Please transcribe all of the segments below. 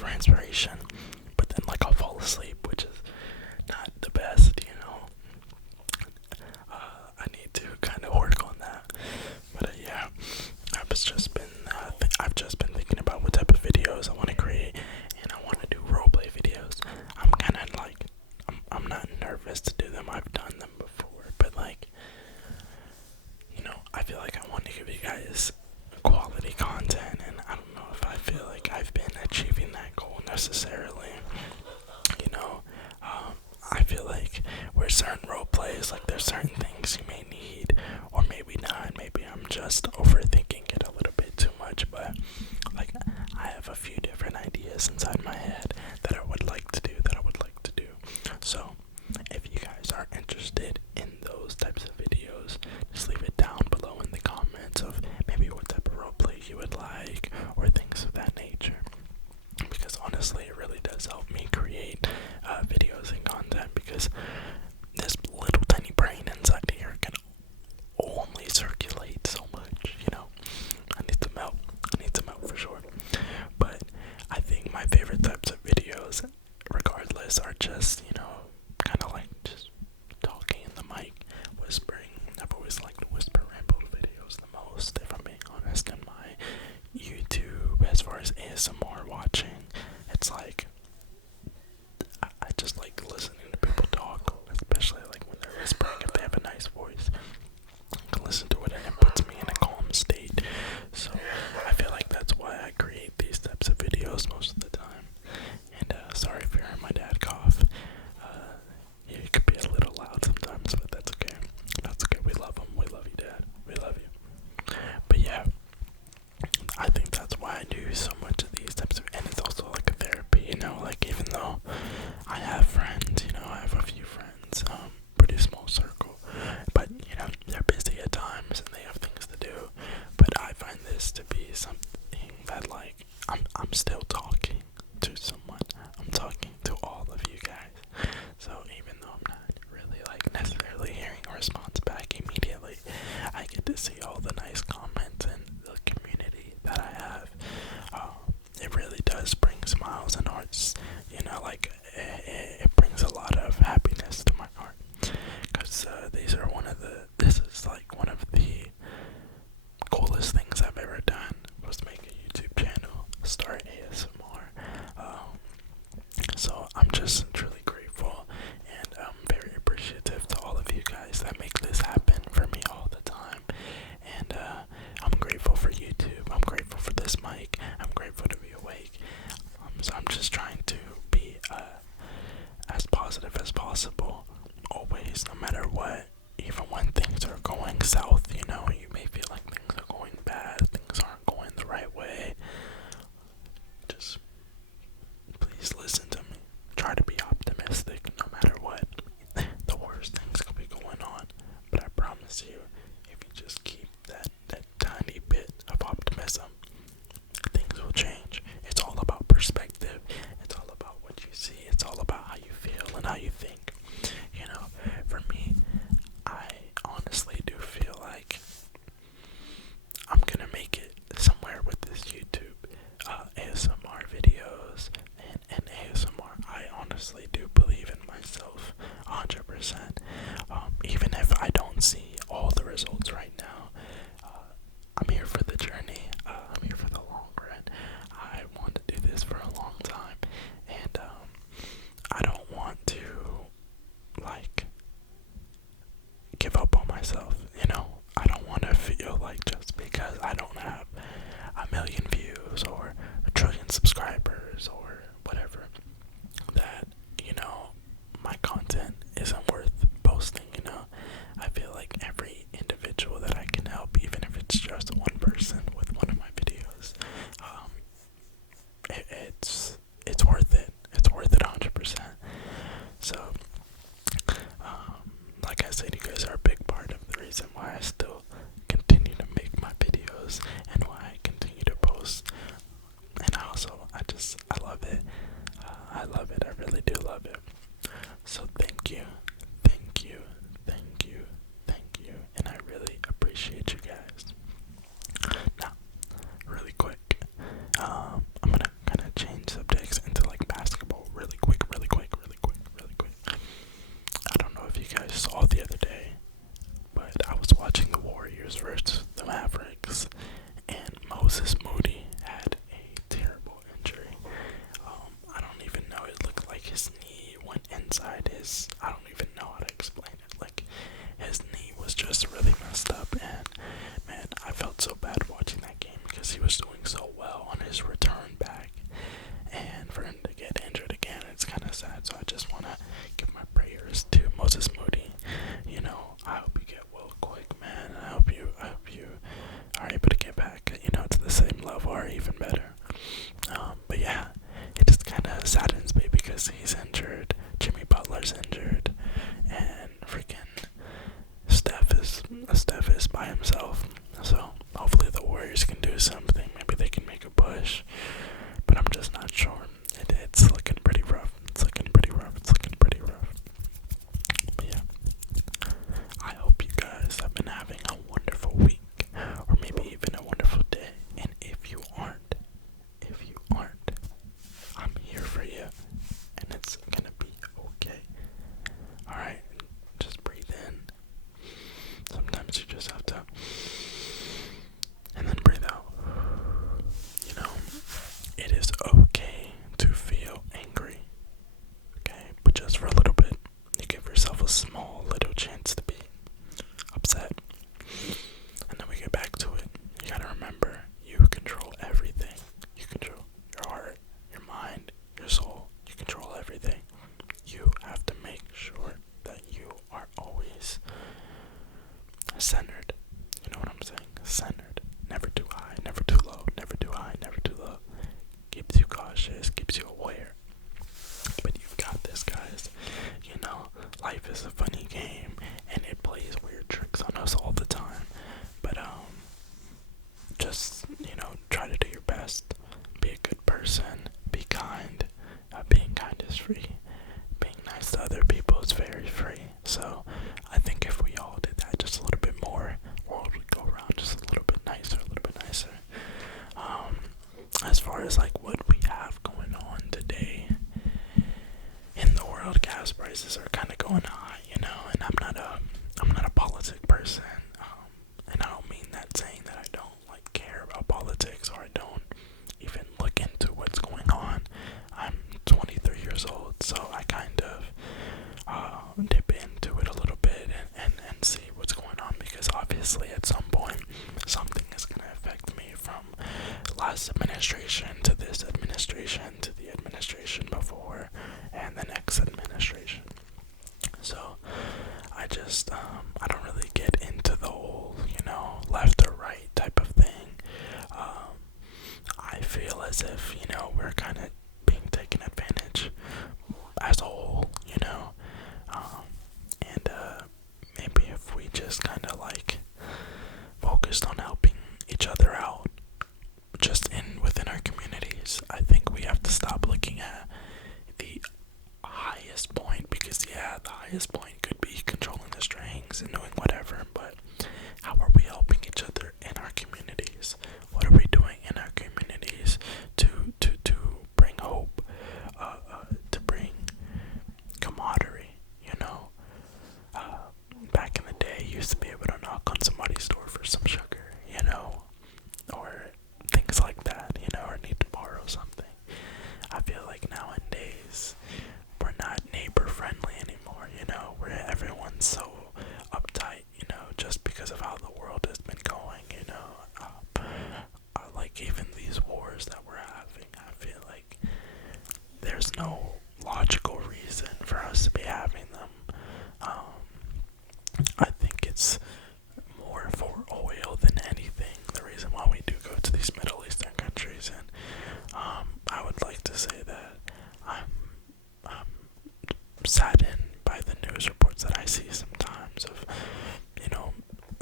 for inspiration, but then like I'll fall asleep, which is not the best, you know. I need to kind of work on that. But yeah, I've just been thinking about what type of videos I want to create, and I want to do roleplay videos. I'm kind of like, I'm not nervous to do them. I've done them before, but like, you know, I feel like I want to give you guys quality content, and I don't know if I feel like I've been achieving that goal necessarily. You know, I feel like with certain role plays, like there's certain things you may need, or maybe not. Maybe I'm just overthinking it a little bit too much, but like I have a few different ideas inside my head that I would like to do. So if you guys are interested in those types of videos, just leave it down below in the comments of maybe what type of roleplay you would like, or things of that nature. Because honestly, it really does help me create videos and content, because this little tiny brain inside here can only circulate so much, you know. I need to melt for sure. But I think my favorite types of videos, regardless, are just, you know, kind of like just talking in the mic, whispering. I've always liked whisper ramble videos the most, if I'm being honest. In my YouTube, as far as ASMR watching, it's like I just like listening to people talk, especially like when they're whispering. If they have a nice voice, I can listen to it, and it puts me in a calm state. So I feel like that's why I create these types of videos most of the time. And sorry if you're hearing my dad cough. Yeah, it could be a little loud sometimes, but that's okay. That's okay. We love him. We love you, Dad. We love you. But yeah, I think that's why I do so much of these types of, and it's also like a therapy, you know, like even though I have friends, you know, I have a few friends, pretty small circle, but you know, they're busy at times and they have things to do. But I find this to be something that like I'm still talking to someone. I'm talking to all of you guys. So even though I'm not really like necessarily hearing a response back immediately, I get to see all the nice comments and the community that I have. It really does bring smiles and hearts, you know, like it brings a lot of happiness to my heart, because this is like one of the coolest things I've ever done, was make a YouTube channel, start ASMR. So I'm just truly grateful, and I'm very appreciative to all of you guys that make this happen for me all the time. And I'm grateful for YouTube. I'm grateful for this mic. I'm grateful to be awake. So I'm just trying to be as positive as possible, always, no matter what. Even when things are going south, you know, you may feel like things are going bad, things aren't going the right way. Just please listen to me. Try to be optimistic no matter what. The worst things could be going on, but I promise you, if you just keep that tiny bit of optimism, things will change. It's all about perspective. It's all about what you see. It's all about how you feel and how you think. You know, for me, I honestly do feel like I'm gonna make it somewhere with this YouTube ASMR videos and ASMR. I honestly do believe in myself 100%. Even if I don't see all the results right now, I'm here for the journey. I'm here for the long run. I want to do this for a long time, and I don't want to like give up on myself. You know, I don't want to feel like just because I don't have a million views or a trillion subscribers or whatever, that, you know, my content isn't worth posting. You know, I feel like every individual that I can help, even if it's just one person with one of my videos, it's worth it. It's worth it 100%. So like I said, you guys are a big part of the reason why I still continue to make my videos and why I continue to post. And also, I love it. I love it. I really do love it. So thank you, thank you, thank you, thank you, and I really appreciate you guys. Now, really quick, I'm gonna kind of change subjects just I don't really get into the whole, left or right type of thing. I feel as if, we're kind of being taken advantage as a whole, and maybe if we just kind of like focused on helping each other out just within our communities. I think we have to stop looking at the highest point, because the highest point could be controlling the strings and doing whatever, but how are we helping each other in our communities? What are we doing in our communities to bring hope, to bring camaraderie, back in the day, you used to be able to knock on somebody's door for some sugar, or things like that, or need to borrow something. I feel like nowadays we're not neighbor friendly anymore, where everyone's so uptight, just because of how the world has been going, like even these wars that we're having, I feel like there's no logical reason for us to be having them. I think it's more for oil than anything, the reason why we do go to these Middle Eastern countries, and I would like to say that I'm saddened by the news reports that I see sometimes of,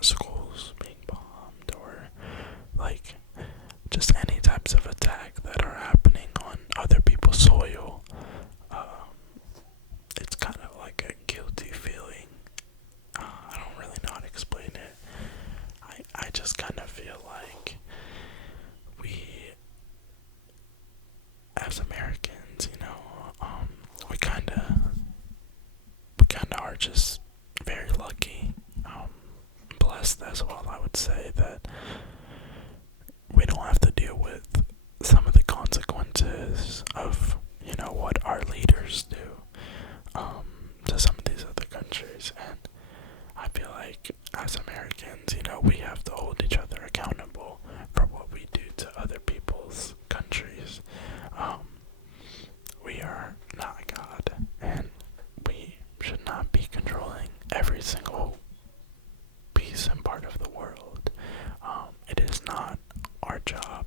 schools being bombed, or like just any types of attack that are happening on other people's soil. It's kind of like a guilty feeling. I don't really know how to explain it. I just kind of feel like we, as Americans, we kind of are just very lucky, blessed as well. I would say that we don't have to deal with some of the consequences of, what our leaders do, to some of these other countries. And I feel like as Americans, we have to hold each other accountable for what we do to other people's countries. We are not God, and we should not be controlling every single piece and part of the world. It is not our job,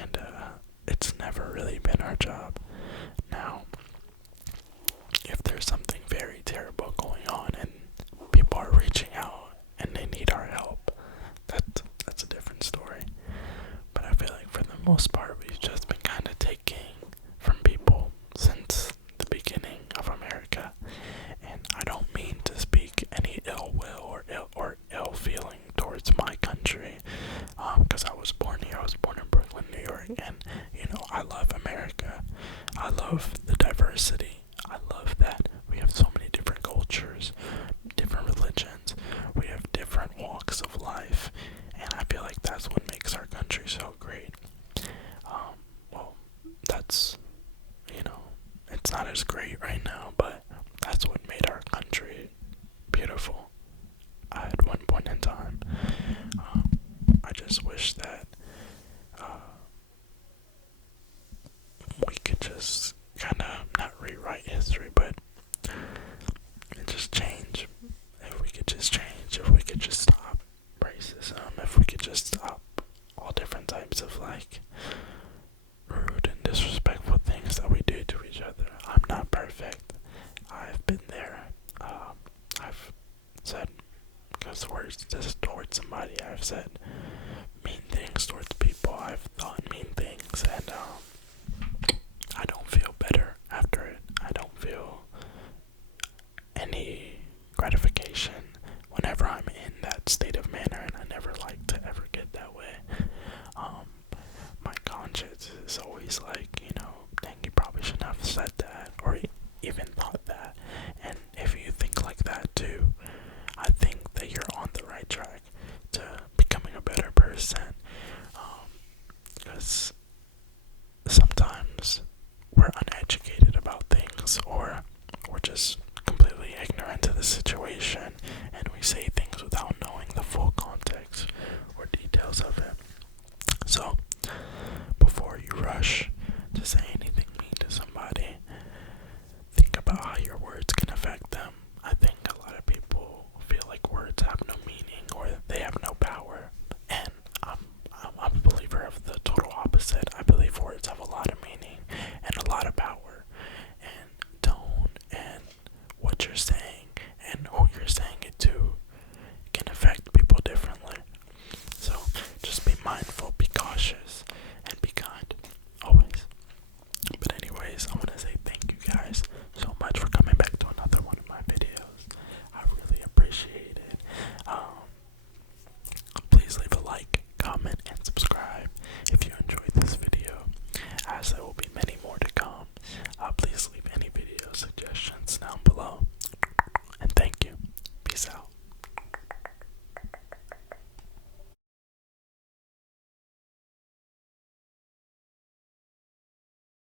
and it's never really been our job. Now, if there's something very terrible going on and people are reaching out and they need our help, that's a different story. But I feel like for the most part, we've just been kind of taking from people since the beginning of America. And I don't mean to speak any ill will or ill feeling towards my country, because I was born here. I was born in Brooklyn, New York, and I love America. I love the diversity. I love that we have so many different cultures, different religions. We have different walks of life, and I feel like that's what makes our country so great. Well, that's, it's not as great right now, but that's what made our country beautiful at one point in time. I just wish that we could just kind of not rewrite history, but just change. If we could just change, if we could just stop racism, if we could just stop all different types of rude and disrespectful things that we do to each other. I'm not perfect. I've been there. I've said cuss words towards somebody. I've said mean things towards people. I've thought mean things, and I don't feel better after it. I don't feel any gratification whenever I'm in that state of manner, and I never like to ever get that way. My conscience is always like, dang, you probably shouldn't have said that, or even thought that. And if you think like that too, I think that you're on the right track to becoming a better person. Because sometimes we're uneducated about things, or we're just completely ignorant to the situation, and we say things without knowing the full context or details of it. So, before you rush to say anything,